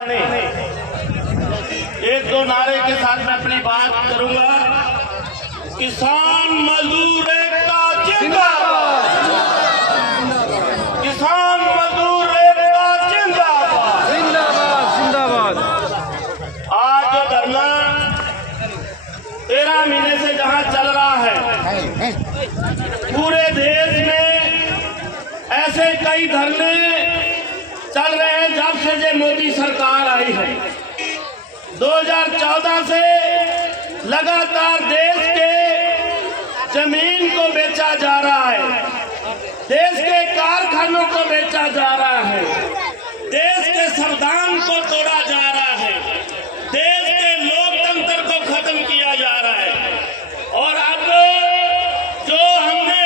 एक दो नारे के साथ मैं अपनी बात करूंगा। किसान मजदूर एकता जिंदाबाद, किसान मजदूर एकता जिंदाबाद, जिंदाबाद जिंदाबाद। आज जो धरना 13 महीने से जहां चल रहा है, पूरे देश में ऐसे कई धरने चल रहे हैं जब से ये मोदी सरकार आई है। 2014 से लगातार देश के जमीन को बेचा जा रहा है, देश के कारखानों को बेचा जा रहा है, देश के संविधान को तोड़ा जा रहा है, देश के लोकतंत्र को खत्म किया जा रहा है। और अब जो हमने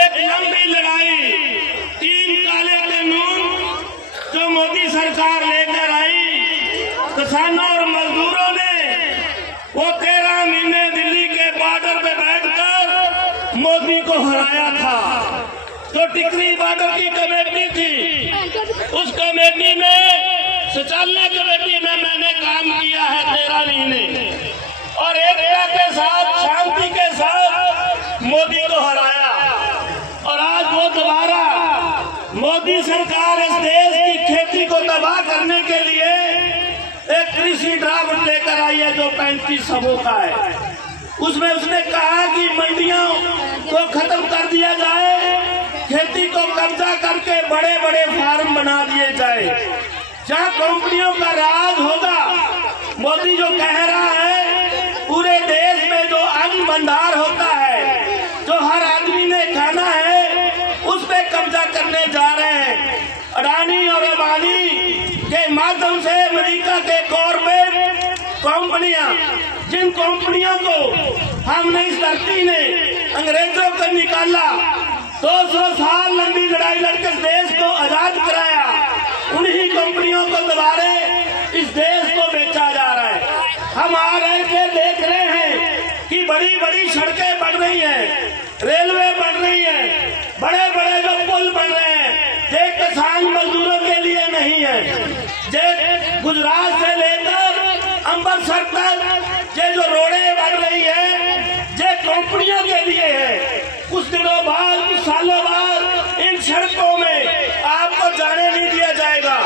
एक लंबी लड़ाई 3 काले कानून जो मोदी सरकार लेकर आई, किसानों और मजदूरों ने वो 13 महीने दिल्ली के बॉर्डर पे बैठकर मोदी को हराया था। जो टिकरी बॉर्डर की कमेटी थी, उस कमेटी में संचालक कमेटी में मैंने काम किया है 13 महीने, और एकता के साथ शांति के साथ मोदी को हराया। और आज वो दोबारा मोदी सरकार इस देश की खेती को तबाह करने के लिए एक कृषि ड्राफ्ट लेकर आई है जो 3500 का है। उसमें उसने कहा कि मंडियों को खत्म कर दिया जाए, खेती को कब्जा करके बड़े बड़े फार्म बना दिए जाए, जहां कंपनियों का राज होगा। मोदी जो कह रहा है, पूरे देश में जो अन्न भंडार होता है, जो हर आदमी ने खाना है, उस पे कब्जा करने जा रहे हैं। अडानी और अंबानी के माध्यम से अमेरिका के कॉर्पोरेट कंपनियां, जिन कंपनियों को हमने इस धरती ने अंग्रेजों को निकाला, 200 साल लंबी लड़ाई लड़कर इस देश को आजाद कराया, उन्हीं कंपनियों को दोबारा इस देश को बेचा जा रहा है। हम आ रहे थे, देख रहे हैं कि बड़ी बड़ी सड़कें बन रही हैं, रेलवे बन रही है, बड़े बड़े जो पुल बन रहे हैं, ये किसान मजदूरों के लिए नहीं है। ये गुजरात से लेकर अमृतसर तक ये जो रोडें बन रही है, ये कंपनियों के लिए है। कुछ दिनों बाद, कुछ सालों बाद इन सड़कों में आपको जाने नहीं दिया जाएगा,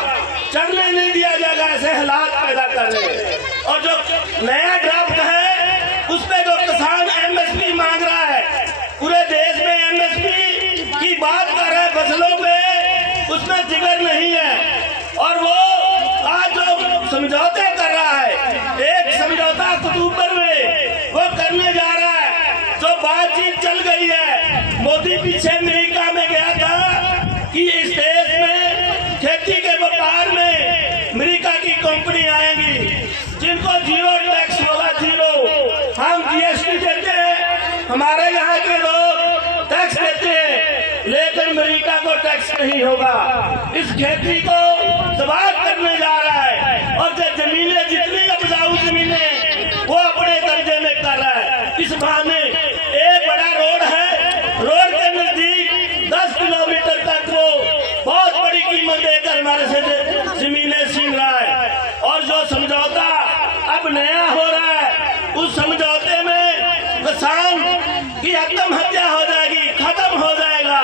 चढ़ने नहीं दिया जाएगा, ऐसे हालात पैदा कर रहे हैं। और जो नया ड्राफ्ट है, उस पे जो किसान एमएसपी मांग रहा है, पूरे देश में एमएसपी की बात कर रहे हैं फसलों पे, उसमें जिगर नहीं है। और वो आज जो समझौते कर रहा है, एक समझौता अक्टूबर में वो करने जा रहा है, जो बातचीत चल गई है। मोदी पीछे अमेरिका में गया था कि इस देश में खेती के व्यापार में अमेरिका की कंपनी आएंगी, जिनको जीरो टैक्स होगा, जीरो। हम जीएसटी देते हैं, हमारे यहाँ के लोग टैक्स देते हैं, लेकिन अमेरिका को टैक्स नहीं होगा। इस खेती को तबाह करने जा रहा है, और जो जमीनें, जितनी उपजाऊ जमीनें, वो अपने कब्जे में कर रहा है। इस बहाने एक बड़ा रोड है, रोड के नजदीक 10 किलोमीटर तक वो बहुत बड़ी कीमत देकर हमारे से जमीनें छीन रहा है। और जो समझौता अब नया हो रहा है, उस समझौते में किसान की आत्महत्या हो जाएगी, खत्म हो जाएगा।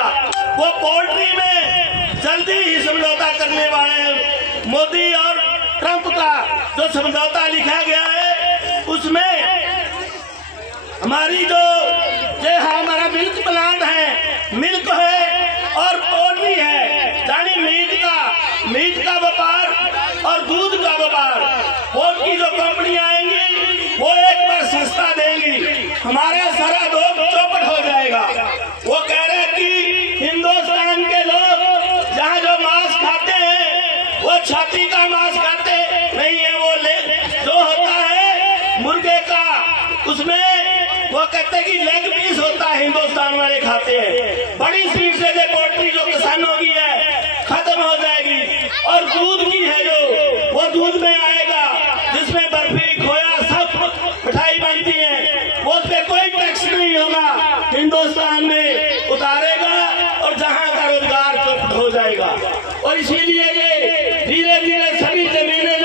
वो पोल्ट्री में जल्दी ही समझौता करने वाले हैं। मोदी और ट्रंप का जो समझौता लिखा गया है, उसमें हमारी जो ये हमारा मिल्क प्लांट है, मिल्क है और पोल्ट्री है, यानी मीट का व्यापार और दूध का व्यापार, वो की जो कंपनियां आएंगी, वो एक बार सस्ता देंगी, हमारा सारा लोग चौपट हो जाएगा। वो कह रहे हैं कि हिंदुस्तान के लोग जहाँ जो मांस खाते हैं, वो छाती का मांस खाते नहीं है, वो जो होता है मुर्गे का, उसमें वो कहते हैं कि लेग पीस होता है, हिंदुस्तान वाले खाते हैं। बड़ी स्पीड से ये पोल्ट्री जो किसानों की है खत्म हो जाएगी। और दूध की है, जो वो दूध में आएगा, जिसमें बर्फी, खोया, सब मिठाई बनती है, वो उस पर कोई टैक्स नहीं होगा, हिंदुस्तान में उतारेगा और जहां का रोजगार चौपट हो जाएगा। और इसीलिए ये धीरे धीरे सभी जमीनें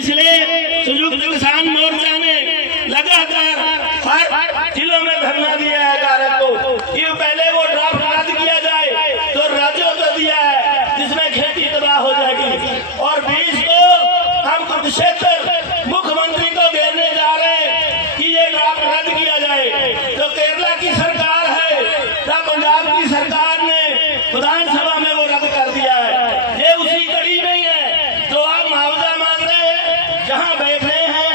इसलिए संयुक्त किसान मोर्चा ने लगातार हर जिलों में धरना दिया है कारक को कि पहले वो ड्राफ्ट रद्द किया जाए तो राज्यों को दिया है जिसमें खेती तबाह हो जाएगी, और 20 को हम कुरुक्षेत्र मुख्यमंत्री को घेरने जा रहे हैं कि ये ड्राफ्ट रद्द किया जाए। तो केरला की सरकार है या पंजाब की सरकार ने विधानसभा में वो रद्द कर दिया है। ये उसी कड़ी में ही है जो आप मुआवजा मांग रहे हैं, जहां बैठ रहे हैं,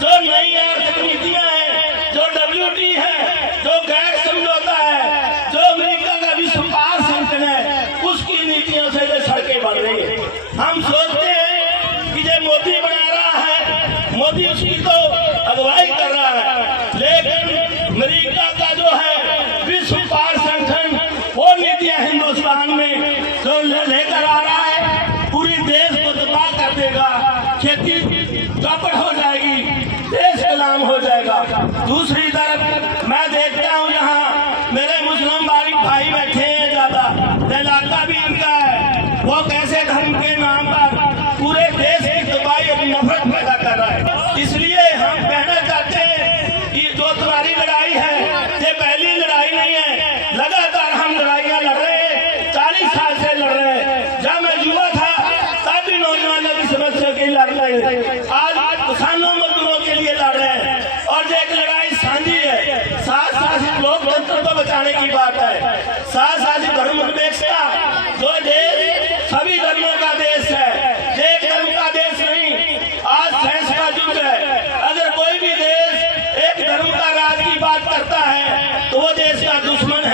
जो नई आर्थिक नीतियां हैं, जो WTO है, जो गैर समझौता है, जो अमेरिका का विश्व व्यापार संगठन है, उसकी नीतियों से ये सड़कें बढ़ रही है। हम सोचते हैं कि ये मोदी बना रहा है, मोदी उसकी तो अगुवाई कर रहा है, लेकिन अमेरिका का जो है विश्व व्यापार संगठन वो नीतियां हिंदुस्तान में जो लेकर आ रहा है, पूरी देश को तबाह कर देगा, खेती चौपट हो जाएगी, देश गुलाम हो जाएगा। दूसरी तरफ मैं देखता हूँ यहाँ मेरे मुस्लिम भाई बैठे हैं, ज्यादा इलाका भी इनका है, वो कैसे धर्म के नाम पर पूरे देश की तबाही और नफरत पैदा कर रहा है। इसलिए हम कहना चाहते हैं कि जो तुम्हारी लड़ाई है ये पहली लड़ाई नहीं है, लगातार हम लड़ाइयाँ लड़ रहे हैं, 40 साल से लड़ रहे हैं। जब मैं युवा था तब भी नौजवानों की समस्या के लिए लड़ रहे हैं, आज किसानों मजदूरों के लिए लड़ रहे हैं, और ये एक लड़ाई साझी है। साथ साथ लोकतंत्र को बचाने की बात है, साथ साथ धर्मनिरपेक्षता जो देश सभी धर्मों का देश है, एक धर्म का देश नहीं। आज साइंस का युग है, अगर कोई भी देश एक धर्म का राज की बात करता है तो वो देश का दुश्मन है।